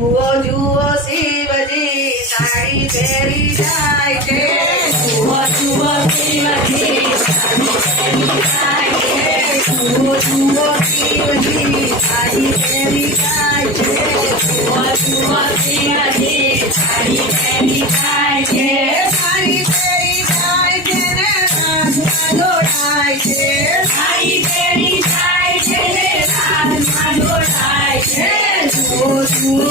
જુઓ જુઓ શિવજી સાડી પહેરી જાય છે જુઓ જુઓ શિવજી સાડી પહેરી જાય છે જુઓ જુઓ શિવજી સાડી પહેરી જાય છે જુઓ જુઓ શિવજી સાડી પહેરી જાય છે સાડી પહેરી જાય છે ને હાથમાં જોડાય છે સાડી પહેરી જાય છે ને હાથમાં જોડાય છે જુઓ જુઓ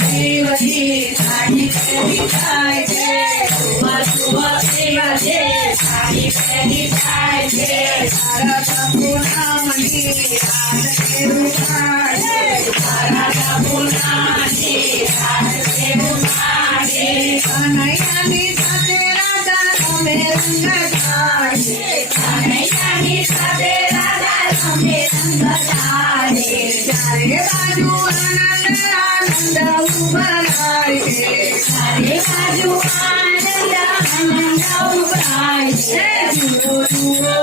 શિવજી સાડી પહેરી જાય છે જુઓ જુઓ શિવજી સાડી પહેરી જાય છે તારા પ્રભુના મની હાથ કેવું કાઢે તારા પ્રભુનાની હાથ કેવું કાઢે કનૈયાની સાથે રાધા રમે રંગ ઢાળે કનૈયાની સાથે રાધા રમે રંગ ઢાળે ચારે બાજુ આનંદ આનંદ ઉભરાય છે ચારે બાજુ આનંદ આનંદ ઉભરાય છે જુઓ જુઓ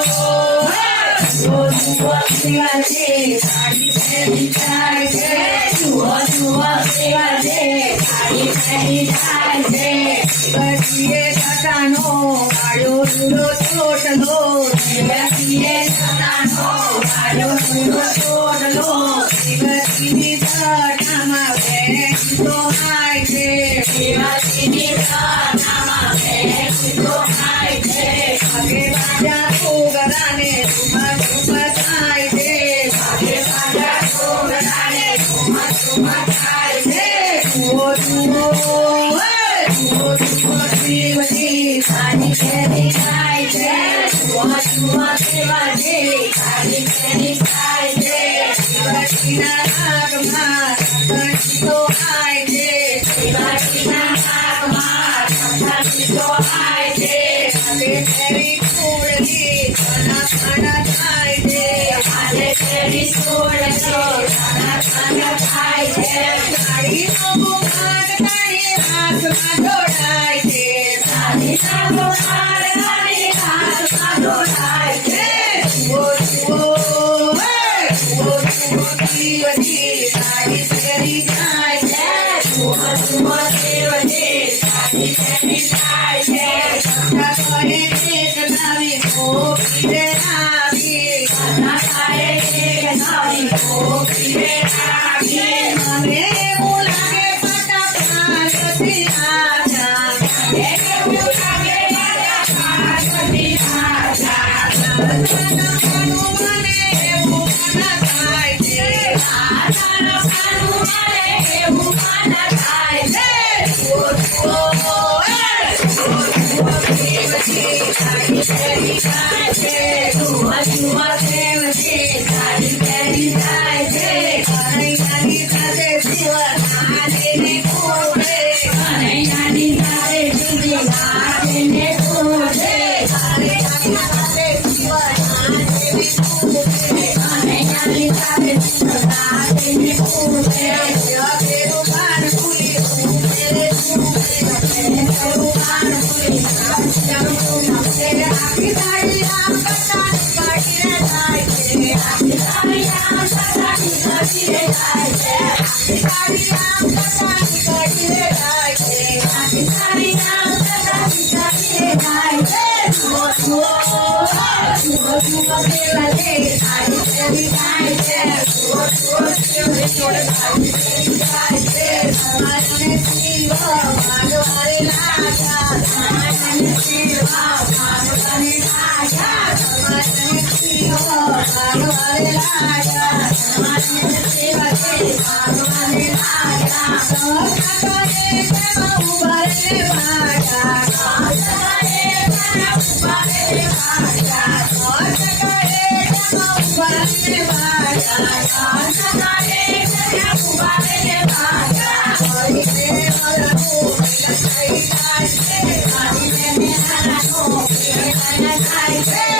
જુઓ જુઓ શિવજી સાડી પહેરી જાય છે જુઓ જુઓ શિવજી સાડી પહેરી જાય છે શિવજીએ જટાનો કાળો રૂડો ચોટલો શિવજીએ સદાનો કાળો રૂડો ચોટલો શિવજીની જટામાં બેઠો હાય છે શિવજીની પ્રાર્થનામાં બેસીતો થાય છે આગે બાજા કોગરાને ધુમા ધુમ થાય છે ભાગે ભાગા છોકરાને ધુમા ધુમા થાય છે જુઓ જુઓ જુઓ જુઓ શિવજી સાડી પહેરી જાય છે જુઓ જુઓ શિવજી સાડી પહેરી જાય છે શિવજીના રાગમાં સંગીતો હાય છે શિવજીના હાથમાં સંગીતો થાય છે આગે ફેરી ફૂલની ઘણા ઘણા થાય છે ભાગે ફેરી છોડજો ઘણા ઘણા થાય છે સાડીનો બુમાટ તારી હાથમાં જોડાય છે સાડીના ગોળાને હાથમાં જોડાય છે જુઓ જુઓ જુઓ જુઓ શિવજી સાડી પહેરી જાય છે જુઓ જુઓ શિવજી સાડી પહેરી જાય છે બધા કહે એક નવી કોકીરે આવી ઘણા કાળે એક નવી કોકીરે આવી મને એવું લાગે પાટા પાર્વતી રાજા એવું લાગે મારા પાર્વતી રાજા રાધાનું મને એવું મન થાય છે રાધાનો કાનું મને એવું મન થાય છે જુઓ જુઓ જુઓ શિવજી સાડી પહેરી જાય છે જુઓ જુઓ શિવજી સાડી પહેરી જાય છે કનૈયાની સાથે શિવનાથને કોરે કનૈયાની સાથે સુધી નાચીને કૂદે કનૈયાની સાથે શિવનાથને કોરે કનૈયાની સાથે નાચીને કૂદે તેરું કાન ખુલી તેરે તેરું કાન ખુલી આખી સાડી આમ કટાની કાઢીને જાય છે આખી સાડી આમ કટાની કાઢીને જાય છે આખી સાડી આમ કટાની કાઢીને જાય છે આખી સાડી આમ કટાની કાઢીને જાય છે જુઓ જુઓ જુઓ જુઓ શિવજી સાડી પહેરી જાય છે જુઓ જુઓ શિવજી સાડી પહેરી જાય છે સમાજને શિવ માનવારે લાજા સમાજને શિવ માનવને રાજા સમાજને શિવ માનવારે લાજા સમાજને શિવજી માનવને રાજા સહકા કરે તેમાં ઉભરે વાજા સહકા કરે તેમાં ઉભરે વાજા હરિને હરખું થઈ જાય છે હરિને હરખું થઈ જાય છે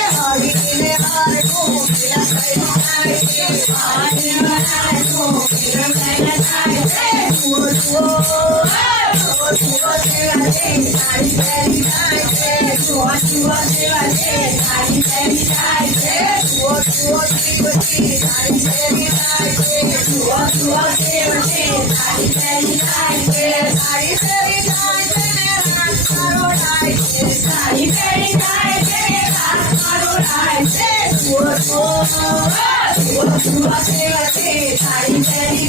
What સાડી પહેરી